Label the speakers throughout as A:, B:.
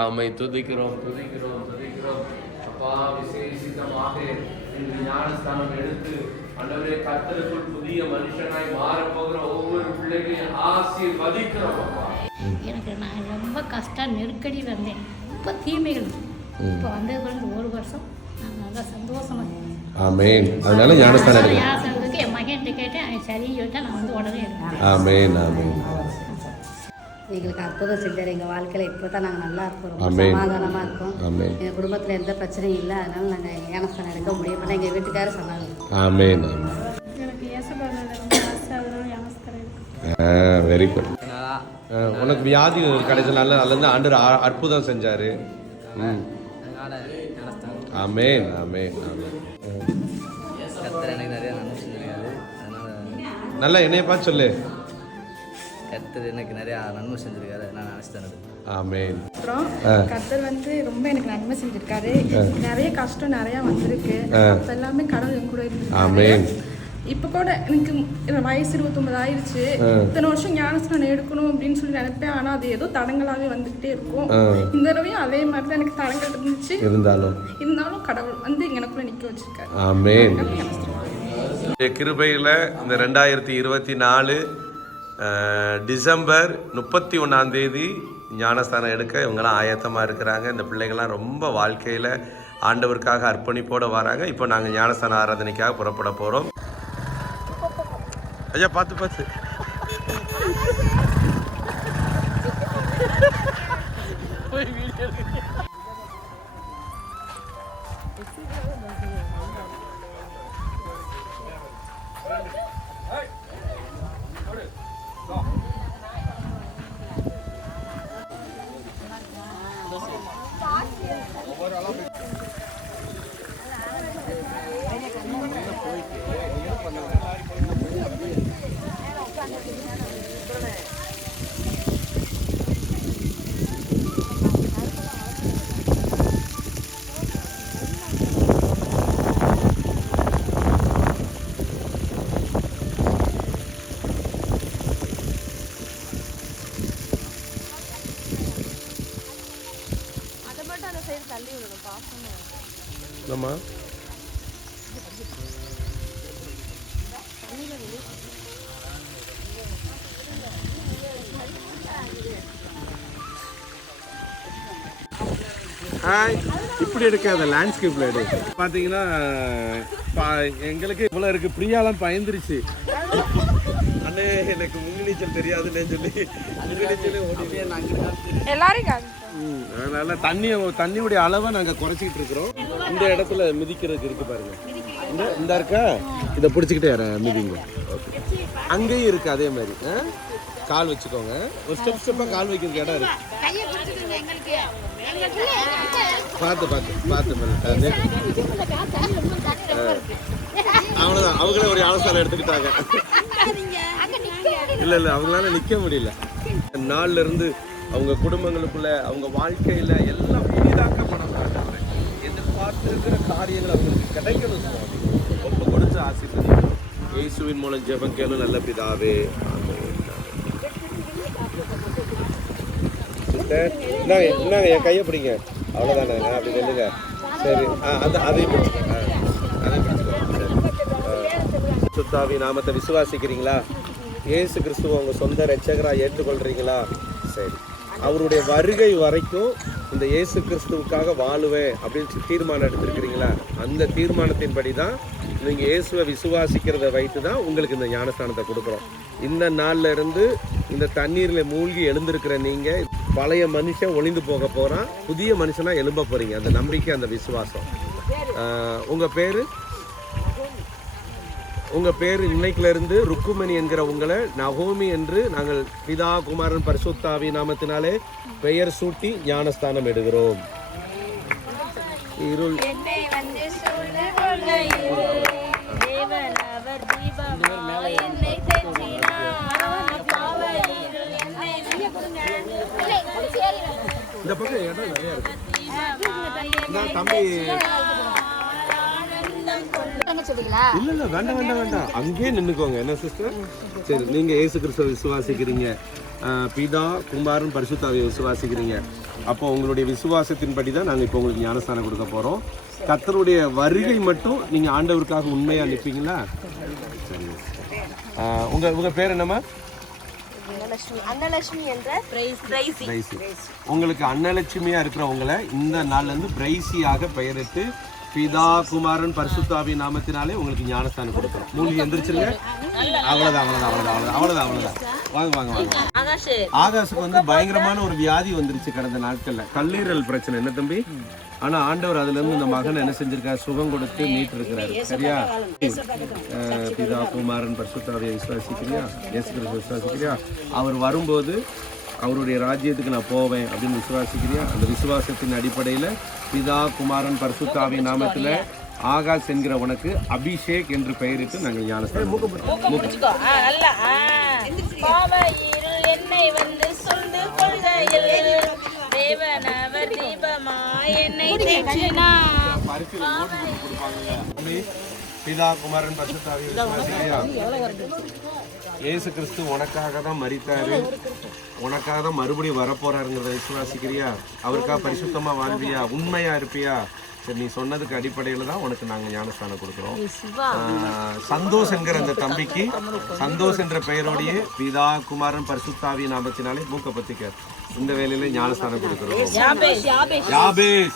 A: அம்மை துதிக்கிறோம் துதிக்கிறோம் துதிக்கிறோம். அப்பா விசேஷித்தமாக இந்த ஞானஸ்தானம் எடுத்து ஆண்டவரே கர்த்தருக்குள் புதிய மனுஷனாய் போகிற ஒவ்வொரு பிள்ளைகளையும் ஆசீர்வதிக்கிறோம் அப்பா.
B: எனக்கு நான் ரொம்ப கஷ்டம் நெருக்கடி வந்தேன். ரொம்ப தீமைகள். இப்போ வந்தது வந்து ஒரு வருஷம். நான் நல்லா சந்தோஷமா.
A: ஆமேன். அதனால ஞானஸ்தானம்
B: என் மகன்கிட்ட கேட்டேன். அவன் சரின்னு சொல்லிட்டா நான் வந்து உடனே எடுத்தேன்.
A: ஆமேன் ஆமேன்.
C: எங்களுக்கு அற்புதம் செஞ்சார். எங்கள் வாழ்க்கையில் இப்போ தான் நாங்கள் நல்லா இருக்கோம். சமாதானமாக இருக்கோம். எங்கள் குடும்பத்தில் எந்த பிரச்சனையும் இல்லை. அதனால நாங்கள் ஞானஸ்தானம் எடுக்க முடியும் பண்ண எங்கள் வீட்டுக்காரர் சொன்னாங்க
A: ஆமேன் வெரி குட் உனக்கு வியாதி கிடைச்சனால அதுலேருந்து ஆண்டவர் அ- அற்புதம் செஞ்சார். ம். ஆமேன் ஆமேன் ஆமேன். நல்லா என்னைய பார்த்து சொல்லு.
D: கத்தர் எனக்கு நிறைய நன்மை செஞ்சிருக்காரு நான் நினச்சிட்டேன்.
A: ஆமேன்.
E: அப்புறம்
A: ஆ.
E: கர்த்தர் வந்து ரொம்ப எனக்கு நன்மை செஞ்சிருக்காரு. நிறைய கஷ்டம் நிறைய வந்திருக்கு. அப்ப எல்லாமே கடவுள் என் கூட
A: ஆமென்.
E: இருந்திருக்காரு இப்ப கூட எனக்கு வயசு இருபத்தொன்பது ஆயிருச்சு. இத்தனை வருஷம் ஞானஸ்நானம் எடுக்கணும் அப்படின்னு சொல்லி நினைப்பேன். ஆனா அது ஏதோ தடங்களாவே வந்துகிட்டே இருக்கும். இந்த தடவையும் அதே மாதிரி தான் எனக்கு தடங்கள் இருந்துச்சு.
A: இருந்தாலும்.
E: இருந்தாலும் கடவுள் வந்து எனக்குள்ள நிக்க வச்சிருக்காரு.
A: ஆமேன். கிருபையில் இந்த ரெண்டாயிரத்தி இருபத்தி நாலு டிசம்பர் முப்பத்தி ஒன்றாந்தேதி ஞானஸ்தானம் எடுக்க இவங்கெல்லாம் ஆயத்தமாக இருக்கிறாங்க. இந்த பிள்ளைங்கள்லாம் ரொம்ப வாழ்க்கையில் ஆண்டவருக்காக அர்ப்பணிப்போடு வராங்க. இப்போ நாங்கள் ஞானஸ்தான ஆராதனைக்காக புறப்பட போகிறோம் ஐயா பார்த்து பார்த்து. நம்ம இப்படி எடுக்காத லேண்ட்ஸ்கேப்பில் எடு. பார்த்தீங்கன்னா எங்களுக்கு இவ்வளோ இருக்கு. பிரியாலாம் பயந்துருச்சு. அண்ணே எனக்கு முன்னீச்சல் தெரியாதுன்னு சொல்லி முன்னீச்சலே ஓடி
E: எல்லாரும்
A: ம், அதனால தண்ணியை தண்ணியுடைய அளவை நாங்கள் குறைச்சிக்கிட்டு இருக்கிறோம். இந்த இடத்துல மிதிக்கிறதுக்கு இருக்கு பாருங்க. இந்த இந்த இருக்கா இதை பிடிச்சிக்கிட்டே யார மிதிங்க. அங்கேயும் இருக்கு அதே மாதிரி? கால் வச்சுக்கோங்க. ஒரு ஸ்டெப் ஸ்டெப்பாக கால் வைக்கிறதுக்கு இடம் இருக்கு. பார்த்து பார்த்து பார்த்து மேல. அவ்வளோதான் அவங்களே ஒரு ஆலோசனை எடுத்துக்கிட்டாங்க. இல்லை இல்லை அவங்களால நிற்க முடியல. நாள்ல இருந்து அவங்க குடும்பங்களுக்குள்ள அவங்க வாழ்க்கையில எல்லாம் புதிதாக்கப்படணும் எதிர்பார்த்திருக்கிற காரியங்கள் அவங்களுக்கு கிடைக்கணும் ரொம்ப கொடுத்த கொடுத்து ஆசீர்வதிக்கணும். இயேசுவின் மூலம் ஜெபம் கேளும் நல்ல பிதாவே. ஆமென். என்ன என் கையை பிடிங்க. அவ்வளோதானே அப்படி சொல்லுங்க. சரி. ஆ அந்த அதையும் பிடிச்சிக்கோங்க ஆ, அதையும் பிடிச்சிக்கோங்க ஆ. சுத்தாவி நாமத்தை விசுவாசிக்கிறீங்களா? ஏசு கிறிஸ்துவ உங்கள் சொந்த ரட்சகராக ஏற்றுக்கொள்கிறீங்களா சரி. அவருடைய வருகை வரைக்கும் இந்த இயேசு கிறிஸ்துவுக்காக வாழுவேன் அப்படின்னு தீர்மானம் எடுத்திருக்கிறீங்களா? அந்த தீர்மானத்தின்படி தான் நீங்கள் இயேசுவை விசுவாசிக்கிறத வைத்து தான் உங்களுக்கு இந்த ஞானஸ்தானத்தை கொடுக்குறோம். இந்த நாளில் இருந்து இந்த தண்ணீரில் மூழ்கி எழுந்திருக்கிற நீங்கள் பழைய மனுஷன் ஒளிந்து போக போகிறான் புதிய மனுஷனாக எழும்ப போகிறீங்க அந்த நம்பிக்கை அந்த விசுவாசம். உங்கள் பேர்? உங்கள் பேர் இன்னைக்கிலிருந்து ருக்குமணி என்கிற உங்களை நகோமி என்று நாங்கள் பிதா குமாரன் பரிசுத்தாவி நாமத்தினாலே பெயர் சூட்டி ஞானஸ்தானம் எடுகிறோம் இருள் பக்கம் இடம் நிறைய இருக்கு. தம்பி. இல்ல இல்ல வேண்டாம் வேண்டாம் வேண்டாம். அங்கேயே நின்னுக்கோங்க. என்ன சிஸ்டர் சரி நீங்க இயேசு கிறிஸ்துவ விசுவாசிக்கிறீங்க. பிதா குமாரன் பரிசுத்தாவியை விசுவாசிக்கிறீங்க. அப்போ உங்களுடைய விசுவாசத்தின்படி தான் நாங்கள் இப்போ உங்களுக்கு ஞானஸ்தானம் கொடுக்க போகிறோம் கர்த்தருடைய வருகை மட்டும் நீங்கள் ஆண்டவருக்காக உண்மையாக நிற்பீங்களா சரி ஆஹ் உங்க உங்க பேர் என்னம்மா?
F: அன்னலட்சுமி என்ற பிரைசி.
A: பிரைசி. உங்களுக்கு அன்னலட்சுமியா இருக்கிறவங்கள இந்த நாள்ல இருந்து பிரைசியாக பெயரிட்டு பிதா குமாரன் பரிசுத்தாவி நாமத்தினாலே உங்களுக்கு ஞானஸ்தானம் கொடுக்குறோம். மூலிகை எந்திரிச்சிருங்க. அவ்வளவுதான் அவ்வளவுதான் அவ்வளவுதான் அவ்வளவுதான் அவ்வளோதான் வாங்க வாங்க வாங்க. வாங்க. ஆகாஷுக்கு வந்து பயங்கரமான ஒரு வியாதி வந்துருச்சு கடந்த நாட்கள்ல. கல்லீரல் பிரச்சனை. என்ன தம்பி? ஆனா ஆண்டவர் அதுல இருந்து இந்த மகன் என்ன செஞ்சிருக்காரு? சுகம் கொடுத்து மீட்டு இருக்கிறாரு சரியா பிதா குமாரன் பரிசுத்தாவியை விசுவாசிக்கிறியா? இயேசு விசுவாசிக்கிறியா? அவர் வரும்போது அவருடைய ராஜ்யத்துக்கு நான் போவேன் அப்படின்னு விசுவாசிக்கிறியா? அந்த விசுவாசத்தின் அடிப்படையில பிதா குமாரன் பரிசுத்தாவி நாமத்துல ஆகாஷ் என்கிற உனக்கு அபிஷேக் என்று பெயரிட்டு நாங்கள் ஞானஸ்தானம்
F: பிடிச்சுக்கோ. ஆ நல்லா ஆ. பாவ இருள் என்னை வந்து சொல்ந்து கொள்கையில் தேவனவர் தீபமாய் என்னை தேற்றினார்
A: தம்பி, பிதா குமாரன் பரிசுத்தாவி விசுவாசிக்கிறியா? இயேசு கிறிஸ்து உனக்காக தான் மரித்தாரு. உனக்காக தான் மறுபடியும் வரப்போறாருங்கிறத விசுவாசிக்கிறியா? அவருக்காக பரிசுத்தமா வாழ்வியா? உண்மையா இருப்பியா? சரி நீ சொன்னதுக்கு அடிப்படையில தான் உனக்கு நாங்க ஞானஸ்தானம் கொடுக்குறோம். சந்தோஷ் என்கிற அந்த தம்பிக்கு சந்தோஷ் என்ற பெயரோடையே பிதா குமாரன் பரிசுத்தாவி நாமத்தினாலே மூக்க பத்திக்க இந்த வேலையில ஞானஸ்தானம் கொடுக்குறோம். யாபேஸ்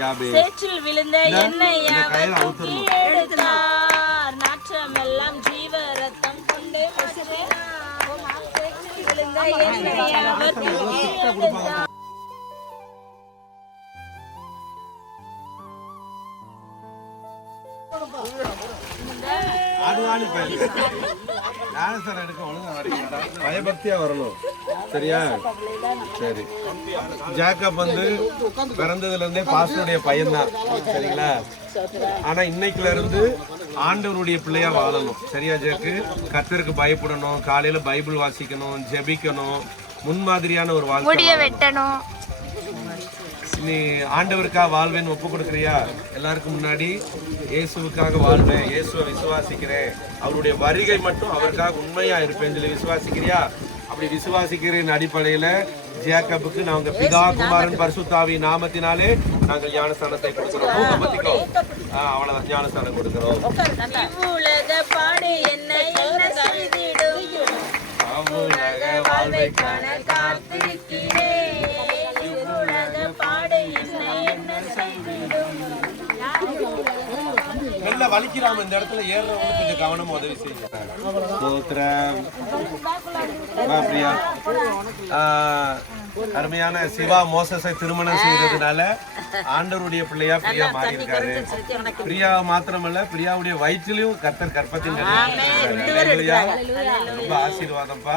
A: யாபேஸ்
F: சேற்றில் விழுந்த என்னை அவர்
A: கையில
F: தூக்கி. எடுத்தார்? நாற்றமெல்லாம் ஜீவ ரத்தம் கொண்டு
A: பயபக்தியா வரணும். சரியா? சரி. ஜேக்கப் வந்து பிறந்ததுல இருந்தே பாஸ்டருடைய பையன்தான். சரிங்களா? ஆனா இன்னைக்குல இருந்து ஆண்டவருடைய பிள்ளையா வாழணும். சரியா ஜேக்கு? கர்த்தருக்கு பயப்படணும் காலையில பைபிள் வாசிக்கணும் ஜெபிக்கணும் முன்மாதிரியான ஒரு வாழ்க்கை
F: வெட்டணும்.
A: நீ ஆண்டவருக்காக வாழ்வேன்னு ஒப்பு கொடுக்குறியா? எல்லாருக்கும் முன்னாடி இயேசுவுக்காக வாழ்வேன். இயேசுவை விசுவாசிக்கிறேன். அவருடைய வருகை மட்டும் அவருக்காக உண்மையா இருப்பேன் சொல்லி விசுவாசிக்கிறியா? அப்படி விசுவாசிக்கிறேன் அடிப்படையில ஜேக்கபுக்கு நாங்க பிதா குமாரன் பரிசுத்தாவி நாமத்தினாலே நாங்கள் ஞானஸ்தானத்தை கொடுக்கிறோம். பத்திக்கோ. ஆ, அவ்வளவுதான். ஞானஸ்தானம் கொடுக்கிறோம்.
F: வாழ்வை காண
A: வலிக்கிறாம இந்த இடத்துல ஏறுறவங்களுக்கு கொஞ்சம் கவனமா உதவி ஆ, அருமையான சிவா மோசஸை திருமணம் செய்ததுனால ஆண்டவருடைய பிள்ளையா பிரியா மாறி இருக்காரு பிரியா மாத்திரமல்ல பிரியாவுடைய வயிற்றிலையும் கர்த்தர் கற்பத்தின் ரொம்ப ஆசீர்வாதம்ப்பா.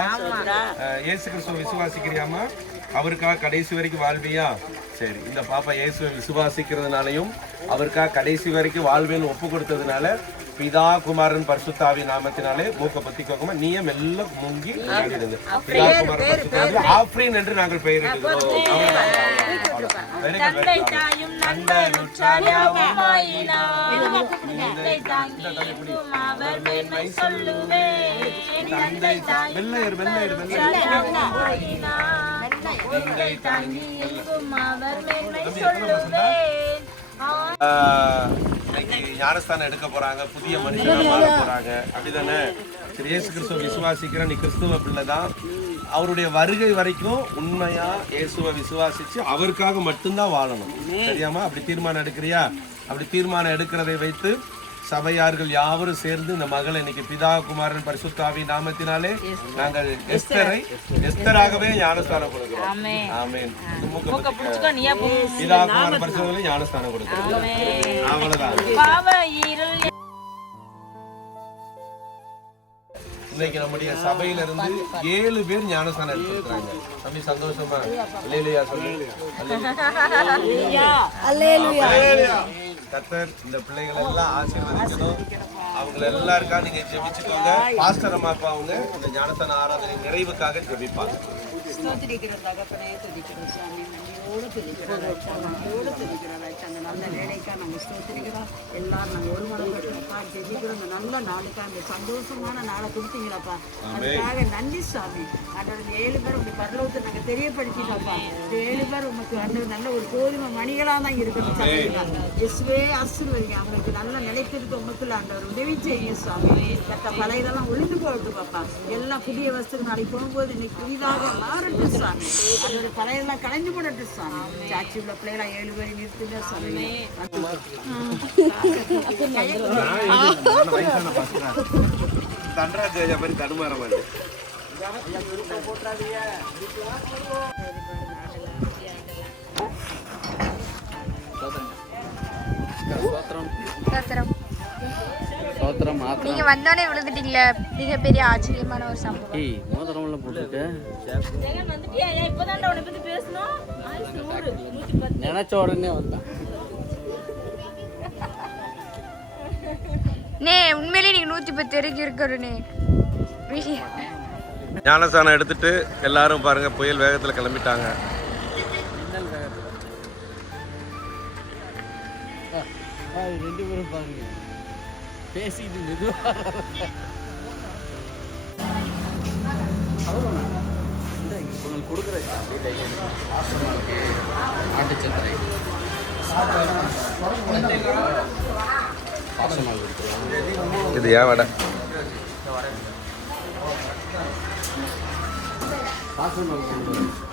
A: இயேசு கிறிஸ்துவ விசுவாசிக்கிறியாமா அவருக்காக கடைசி வரைக்கும் வாழ்வியா? சரி இந்த பாப்பா இயேசுவை விசுவாசிக்கிறதுனாலையும் அவருக்காக கடைசி வரைக்கும் வாழ்வேன்னு ஒப்பு கொடுத்ததுனால பிதா குமாரன் பரிசுத்தாவி நாமத்தினாலே மூக்க பத்திக்கோகமா நீயே மெல்ல முங்கி. பிதா குமாரன் பரிசுத்தாவி ஆஃப்ரீன் என்று நாங்கள்
F: தாயும்
A: மெல்ல மெல்ல இன்னைக்கு ஞானஸ்தானம் எடுக்க போறாங்க புதிய மனுஷனா மாற போறாங்க. அப்படிதானே? இயேசு கிறிஸ்துவ விசுவாசிக்கிற நீ கிறிஸ்துவ பிள்ளை தான் அவருடைய வருகை வரைக்கும் உண்மையா இயேசுவை விசுவாசிச்சு அவருக்காக மட்டும்தான் வாழணும். சரியாமா அப்படி தீர்மானம் எடுக்கிறியா? அப்படி தீர்மானம் எடுக்கிறதை வைத்து சபையார்கள் யாவரும் சேர்ந்து இந்த மகளை இன்னைக்கு பிதா குமாரன் பரிசுத்தாவி நாமத்தினாலே நாங்கள் எஸ்தரை எஸ்தராகவே ஞானஸ்தானம் கொடுக்கிறோம். ஆமென். பிதா குமாரன் பரிசுத்தாவிலே ஞானஸ்தானம் கொடுக்கிறோம். அவ்வளவுதான். இன்னைக்கு நம்முடைய சபையில இருந்து ஏழு பேர் ஞானஸ்தானம் எடுத்திருக்காங்க தம்பி சந்தோஷமா? அல்லேலூயா சொல்லு. அல்லேலூயா. கத்தர் இந்த பிள்ளைகளெல்லாம் ஆசீர்வதிக்கணும். அவங்க எல்லாருக்காக நீங்க ஜெபிச்சுக்கோங்க. பாஸ்டர் அம்மா அப்பா அவங்க இந்த ஞானஸ்தான ஆராதனை நிறைவுக்காக ஜெபிப்பாங்க.
G: ஸ்தோத்திரிக்கிற தகப்பனே துதிக்கிறோம் சுவாமி. நன்றியோடு துதிக்கிறோம். நன்றியோடு துதிக்கிறோம். நல்ல வேலைக்காக நாங்கள் ஸ்தோத்திரிக்கிறோம். எல்லாரும் நாங்கள் ஒரு இந்த நல்ல நாளுக்காக இந்த சந்தோஷமான நாளை கொடுத்தீங்களப்பா. அதுக்காக நன்றி சாமி இந்த ஏழு பேர் உங்க பரலோகத்தை நாங்கள் தெரியப்படுத்திட்டோம்ப்பா. ஏழு பேர் உமக்கு ஆண்டவர் நல்ல ஒரு கோதுமை மணிகளாக தான் இருக்கணும். சாமி இயேசுவே ஆசீர்வதிங்க. அவங்களுக்கு நல்ல நிலைத்திருக்க உமக்குள்ள ஆண்டவர் உதவி செய்யுங்க சாமி கத்த பழையதெல்லாம் ஒளிந்து போகட்டும் பாப்பா. எல்லாம் புதிய வஸ்து நாளைக்கு போகும்போது இன்னைக்கு புதிதாக மாறட்டும் சாமி அதோட பழையதெல்லாம் கலைஞ்சு போடட்டும் சாமி சாட்சி உள்ள பிள்ளைகளா ஏழு பேரை நிறுத்துங்க சாமி
A: தண்டராஜ் ராஜா மாதிரி தடுமாற
H: சத்திரம்.
D: மாத்திரம்
H: நீங்க வந்தோடனே விழுந்துட்டீங்களே. மிகப்பெரிய ஆச்சரியமான ஒரு சம்பவம்.
D: ஏய் மோதிரம்லாம் போட்டுருக்க நினைச்ச உடனே வந்தேன்.
H: நே உண்மையிலேயே நீங்க நூத்தி பத்து வரைக்கும் இருக்கிறனே
A: ஞானஸ்தானம் எடுத்துட்டு எல்லாரும் பாருங்க புயல் வேகத்தில் கிளம்பிட்டாங்க.
D: ரெண்டு பேரும் பாருங்க. பேசிட்டு மெதுவாக உங்களுக்கு கொடுக்குற ஆட்டுச்சத்திரை
A: இது ஏன் வடை
D: பாசமாக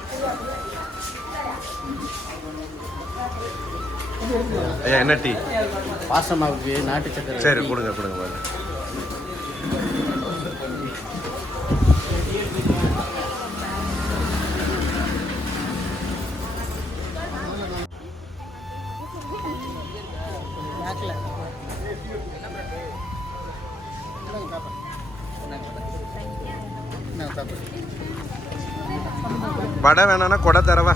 A: ஐயா என்ன டீ?
D: பாசமாவுக்கு நாட்டு சக்கரை
A: சரி கொடுங்க கொடுங்க பாருங்க வடை வேணாம்னா கொடை தரவா?